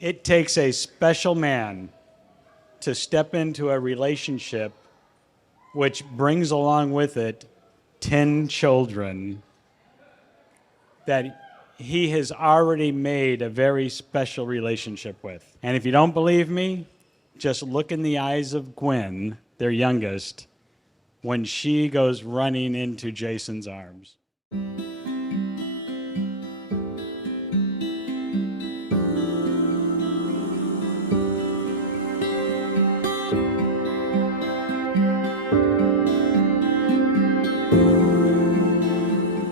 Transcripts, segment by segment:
It takes a special man to step into a relationship which brings along with it 10 children that he has already made a very special relationship with. And if you don't believe me, just look in the eyes of Gwen, their youngest, when she goes running into Jason's arms.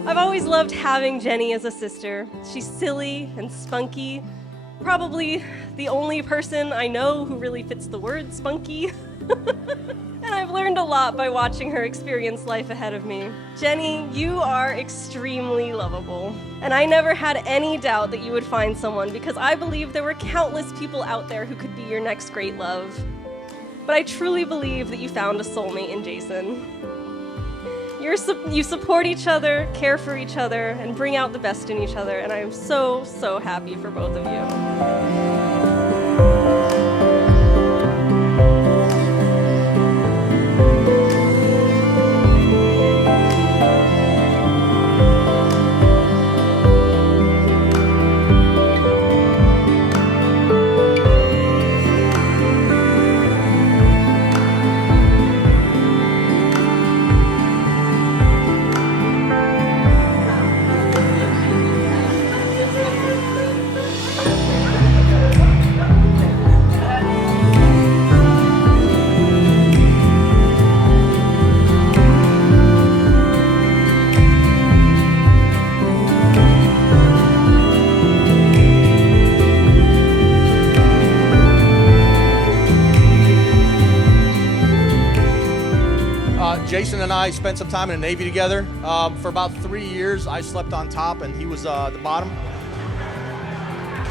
I've always loved having Jenny as a sister. She's silly and spunky, probably the only person I know who really fits the word spunky. And I've learned a lot by watching her experience life ahead of me. Jenny, you are extremely lovable. And I never had any doubt that you would find someone because I believe there were countless people out there who could be your next great love. But I truly believe that you found a soulmate in Jason. You support each other, care for each other, and bring out the best in each other, and I am so, so happy for both of you. Jason and I spent some time in the Navy together. For about 3 years, I slept on top and he was the bottom.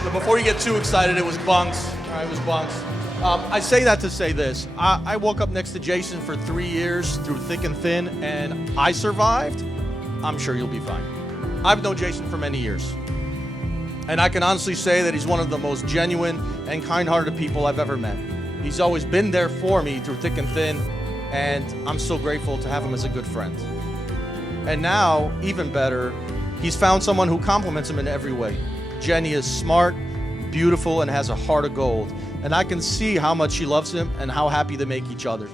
So before you get too excited, it was bunks. It was bunks. I say that to say this. I woke up next to Jason for 3 years through thick and thin, and I survived. I'm sure you'll be fine. I've known Jason for many years. And I can honestly say that he's one of the most genuine and kind-hearted people I've ever met. He's always been there for me through thick and thin, and I'm so grateful to have him as a good friend. And now, even better, he's found someone who compliments him in every way. Jenny is smart, beautiful, and has a heart of gold. And I can see how much she loves him and how happy they make each other.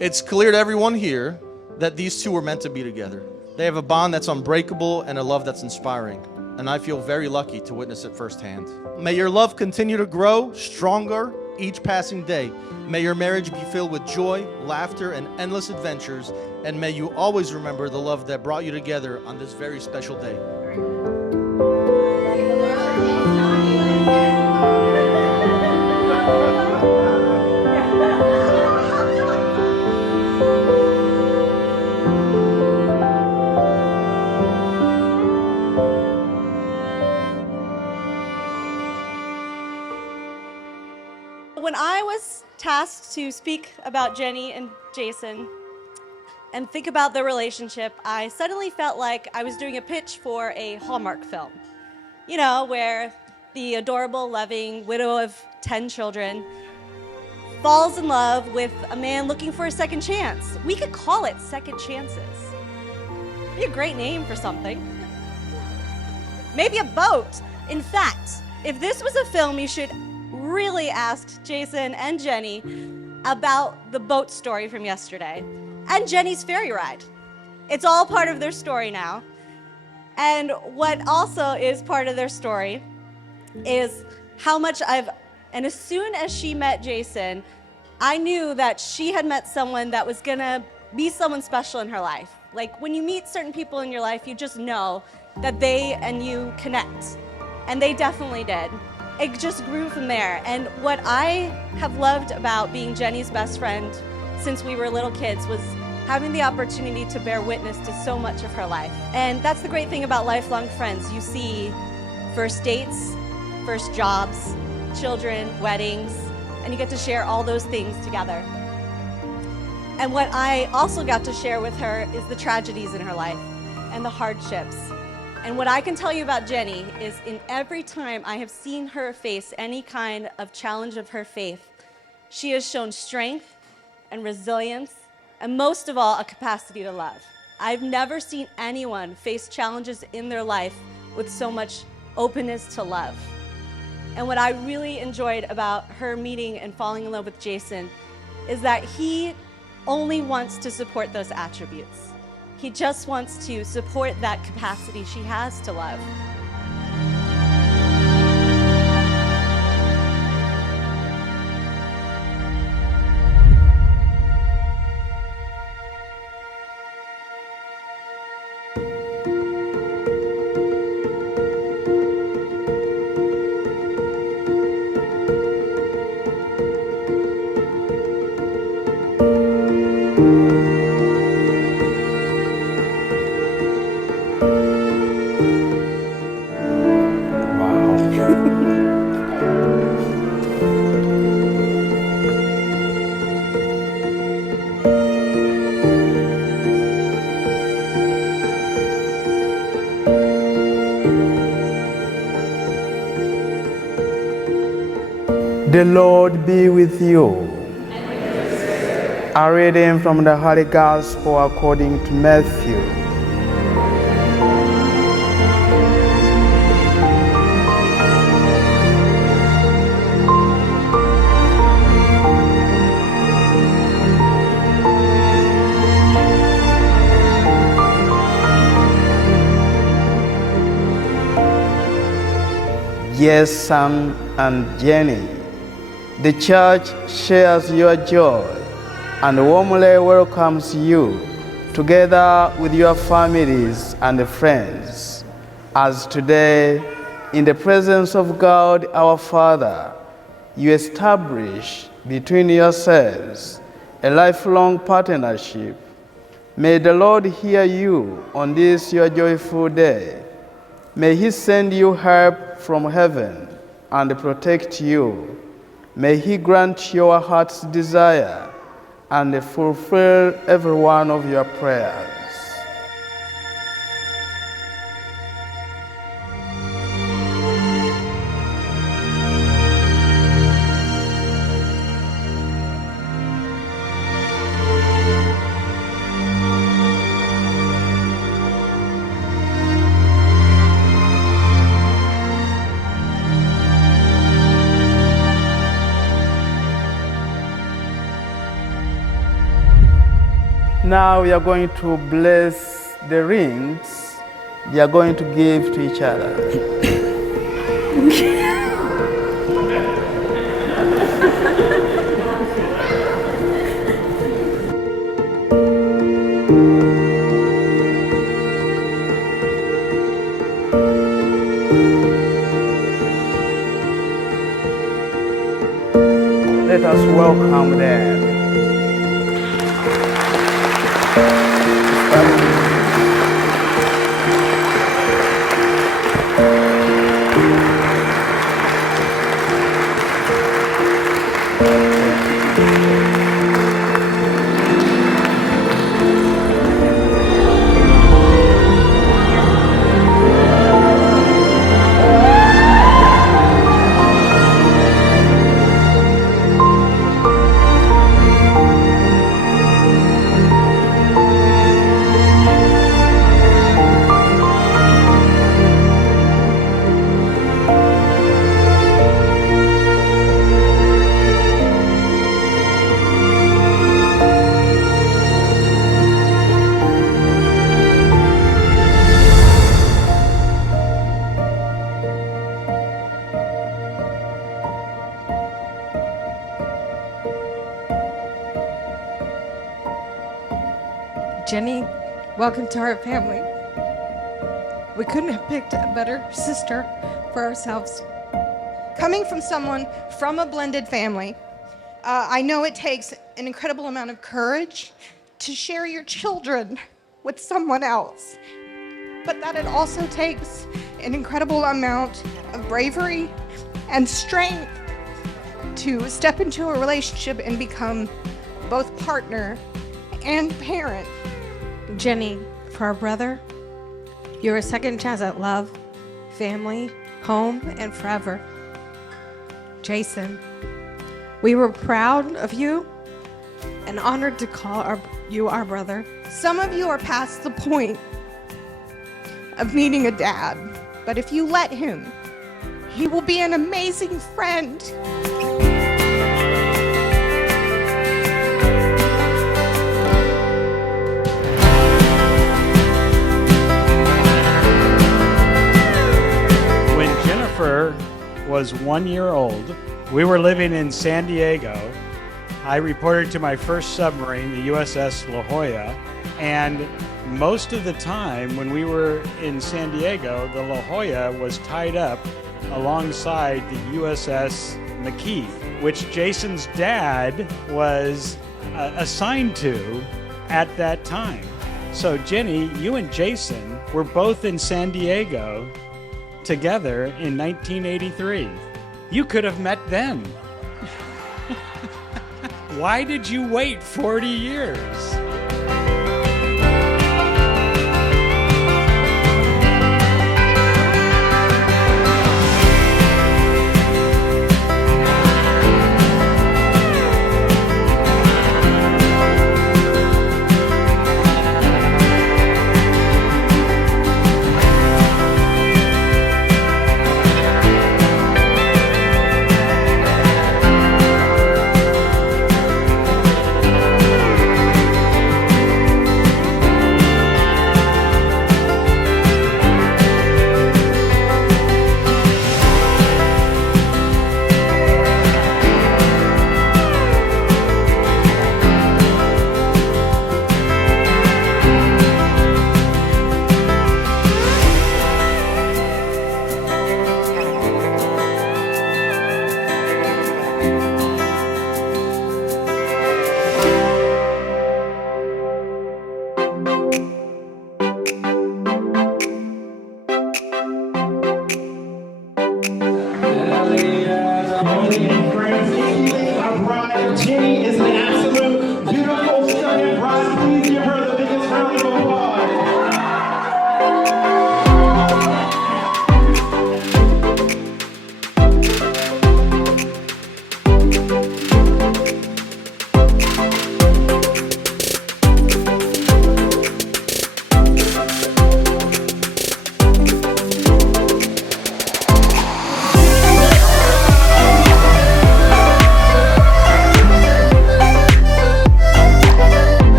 It's clear to everyone here that these two were meant to be together. They have a bond that's unbreakable and a love that's inspiring. And I feel very lucky to witness it firsthand. May your love continue to grow stronger each passing day. May your marriage be filled with joy, laughter, and endless adventures. And may you always remember the love that brought you together on this very special day. When I was tasked to speak about Jenny and Jason and think about their relationship, I suddenly felt like I was doing a pitch for a Hallmark film. You know, where the adorable, loving widow of 10 children falls in love with a man looking for a second chance. We could call it Second Chances. Be a great name for something. Maybe a boat. In fact, if this was a film, you should really ask Jason and Jenny about the boat story from yesterday and Jenny's ferry ride. It's all part of their story now. And what also is part of their story is how much and as soon as she met Jason, I knew that she had met someone that was gonna be someone special in her life. Like when you meet certain people in your life, you just know that they and you connect. And they definitely did. It just grew from there. And what I have loved about being Jenny's best friend since we were little kids was having the opportunity to bear witness to so much of her life. And that's the great thing about lifelong friends. You see first dates, first jobs, children, weddings, and you get to share all those things together. And what I also got to share with her is the tragedies in her life and the hardships And what I can tell you about Jenny is in every time I have seen her face any kind of challenge of her faith, she has shown strength and resilience, and most of all, a capacity to love. I've never seen anyone face challenges in their life with so much openness to love. And what I really enjoyed about her meeting and falling in love with Jason is that he only wants to support those attributes. He just wants to support that capacity she has to love. The Lord be with you. A reading from the Holy Gospel according to Matthew. Yes, Sam and Jenny, the church shares your joy and warmly welcomes you together with your families and friends, as today, in the presence of God our Father, you establish between yourselves a lifelong partnership. May the Lord hear you on this your joyful day. May He send you help from heaven and protect you. May He grant your heart's desire and fulfill every one of your prayers. Now we are going to bless the rings we are going to give to each other. Let us welcome them. Jenny, welcome to our family. We couldn't have picked a better sister for ourselves. Coming from someone from a blended family, I know it takes an incredible amount of courage to share your children with someone else, but that it also takes an incredible amount of bravery and strength to step into a relationship and become both partner and parent. Jenny, for our brother, You're a second chance at love, family, home, and forever. Jason, we were proud of you and honored to call you our brother. Some of you are past the point of needing a dad, but if you let him, he will be an amazing friend. When Jennifer was 1 year old, we were living in San Diego. I reported to my first submarine, the USS La Jolla, and most of the time when we were in San Diego, the La Jolla was tied up alongside the USS McKee, which Jason's dad was assigned to at that time. So Jenny, you and Jason were both in San Diego together in 1983. You could have met them. Why did you wait 40 years? Jenny is an absolute beautiful, stunning bride. Please give her the biggest round of applause.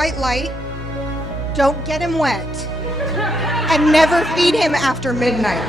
bright light, don't get him wet, and never feed him after midnight.